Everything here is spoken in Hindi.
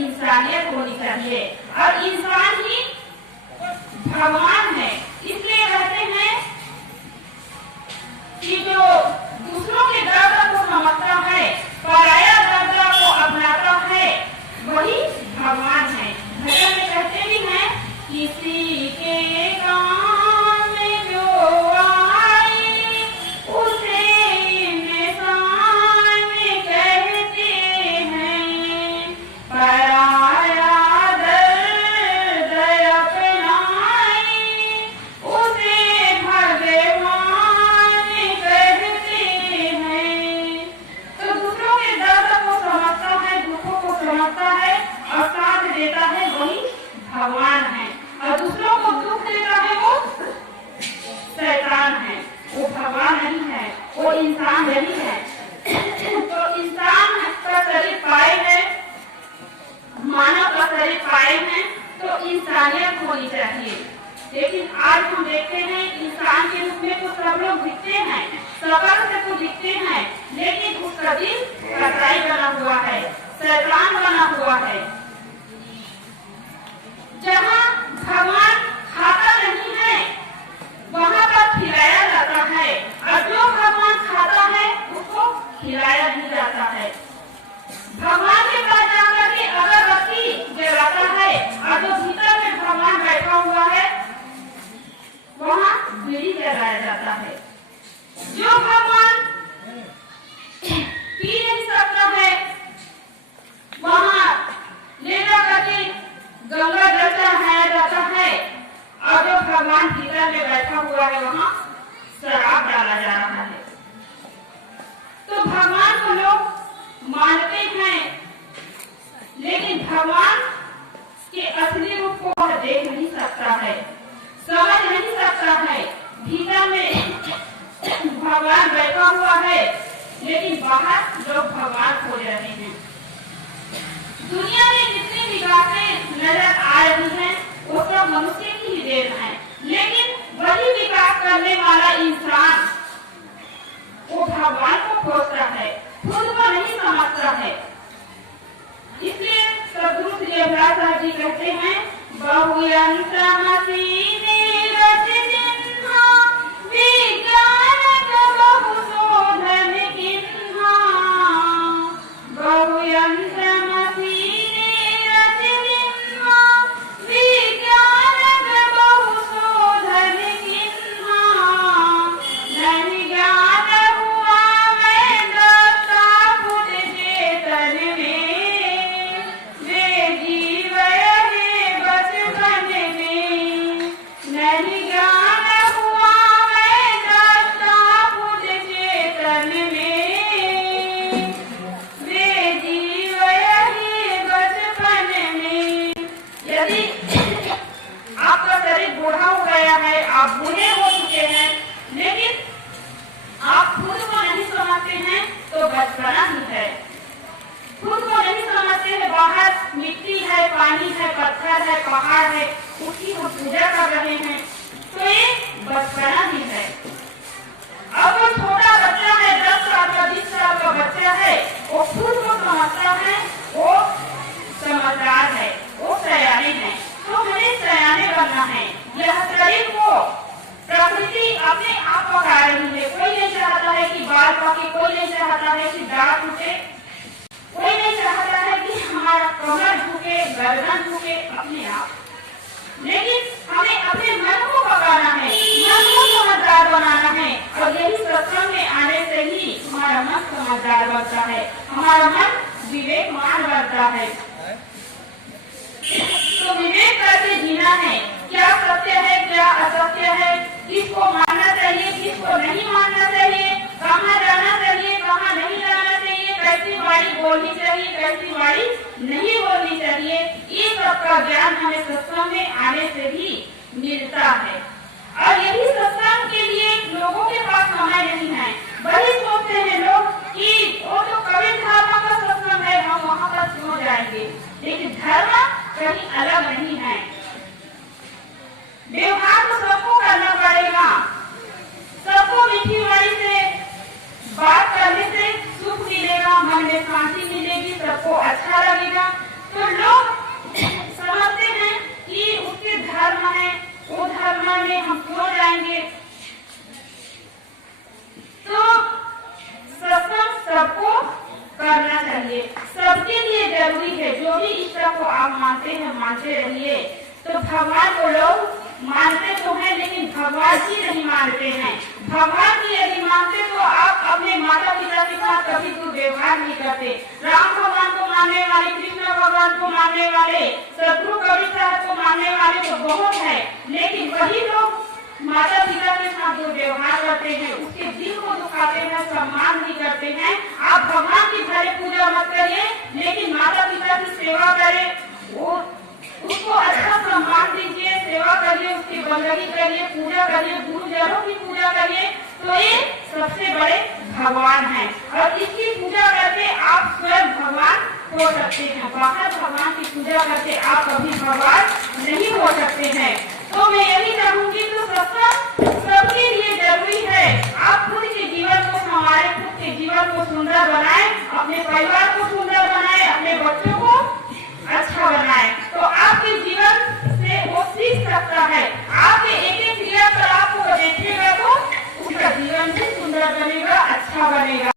इंसानियत होनी चाहिए। और इंसान ही भगवान है। इसलिए कहते हैं कि जो दूसरों के दर्द को समझता है, पराया दर्द को अपनाता है, वही भगवान है। भजन में कहते भी हैं, किसी के काम में जो आए उसे इंसान कहते हैं, पराया दर्द अपनाए उसे भगवान कहते हैं। तो दूसरों के दर्द को समझता है, दुखों को समझता है और साथ देता है, वही भगवान है। और दूसरों को दुख देता है वो शैतान है, वो भगवान नहीं है, वो इंसान नहीं है। तो इंसान का शरीर पाए है, मानव का शरीर पाए हैं, तो इंसानियत होनी चाहिए। लेकिन आज हम देखते हैं इंसान के रूप में तो सब लोग दिखते हैं, शक्ल से तो दिखते हैं, लेकिन उसका दिल कसाई बना हुआ है, शैतान बना हुआ है। जहाँ भगवान खाता नहीं है वहाँ पर खिलाया जाता है, और जो भगवान खाता है उसको खिलाया नहीं जाता है। भगवान के पास जाकर के अगरबत्ती जलाता है और जो भीतर में भगवान बैठा हुआ है वहाँ बीड़ी जलाया जाता है। जो भगवान पी नहीं सकता है वहाँ ले जाकर के गंगा जल चढ़ाया जाता है, और जो भगवान भीतर में बैठा हुआ है वहाँ शराब डाला जा रहा है। तो भगवान को लोग मानते हैं, लेकिन भगवान के असली रूप को वह देख नहीं सकता है, समझ नहीं सकता है। भीतर में भगवान बैठा हुआ है, लेकिन बाहर लोग भगवान खोज रहे हैं। दुनिया में जितनी विकासें नजर आ रही हैं वो सब मनुष्य की ही देन है, लेकिन वही विकास करने वाला इंसान वो भगवान को खोजता है, खुद को नहीं समझता है। इसलिए सदगुरु श्री अभिलाष साहब जी कहते हैं, बहुयंत्रमसि नीरज जिन्हा विज्ञान बहु शोधन किन्हा, बहुयंत्रमसि नीरज जिन्हा विज्ञान बहु शोधन किन्हा, नहीं ज्ञान हुआ मैं दत्ता फुट चेतन में, वे जीव रहे बचपन में, नहीं ज्ञान हुआ मैं दत्ता फुट चेतन में, वे जीव रहे बचपन में। यदि आपका शरीर बूढ़ा हो गया है, आप बूढ़े हो चुके हैं, लेकिन आप खुद को नहीं समझते हैं, तो बचपना ही है। खुद को नहीं समझते हैं, बाहर मिट्टी है, पानी है, पत्थर है, पहाड़ है, उसकी हम पूजा कर रहे हैं, तो ये बचपना ही है। अब वो छोटा बच्चा है, 10 साल का 20 साल का बच्चा है, वो खुद को समझता है, वो समझदार है, वो सयाने है। तो हमें सयाने बनना है। यह शरीर को प्रकृति अपने आप पका रही है। कोई नहीं चाहता है कि बाल पके, कोई नहीं चाहता है कि दांत टूटे, कोई नहीं चाहता है कि हमारा कमर झुके, गर्दन झुके, अपने आप। लेकिन हमें अपने मन को पकाना है, मन को समझदार बनाना है, और यही सत्संग में आने से ही हमारा मन समझदार बनता है, हमारा मन विवेकवान बनता है। तो विवेक करके जीना है, क्या सत्य है, क्या असत्य है, किसको मानना चाहिए, किसको नहीं मानना चाहिए, कहाँ जाना चाहिए, कहाँ नहीं जाना चाहिए, कैसी वाणी बोलनी चाहिए, कैसी वाणी नहीं बोलनी चाहिए, ये सब का ज्ञान हमें सत्संग में आने से ही मिलता है। और यही सत्संग के लिए लोगों के पास समय नहीं है। वही सोचते हैं लोग कि वो तो कवि धर्म का सत्संग है, हम वहाँ पर क्यों जाएंगे। लेकिन धर्म कहीं अलग नहीं है। व्यवहार तो सबको करना पड़ेगा, सबको मीठी वाणी से बात करने से सुख मिलेगा, मन में शांति मिलेगी, सबको अच्छा लगेगा। तो लोग मानते हैं मानते रहिए। तो भगवान को लोग मानते तो हैं लेकिन भगवान जी नहीं मानते हैं। भगवान जी यदि मानते तो आप अपने माता पिता के साथ कभी दुर्व्यवहार नहीं करते। राम भगवान को मानने वाले, कृष्ण भगवान को मानने वाले, शत्रु कवि साहब को मानने वाले तो बहुत है, लेकिन वही लोग माता पिता के साथ दुर्व्यवहार करते हैं, उसके दिल को दुखाते हैं, सम्मान नहीं करते हैं। आप भगवान की भले पूजा मत करिए, लेकिन माता पिता की सेवा करें, वो उसको अच्छा सम्मान दीजिए, सेवा करिए, उसकी बंदगी करिए, पूजा करिए, गुरुजनों की पूजा करिए, तो ये सबसे बड़े भगवान हैं। और इसकी पूजा करके आप स्वयं भगवान हो सकते हैं। बाहर भगवान की पूजा करके आप कभी भगवान नहीं हो सकते हैं। तो मैं यही कहूँगी तो सत्संग सबके लिए जरूरी है।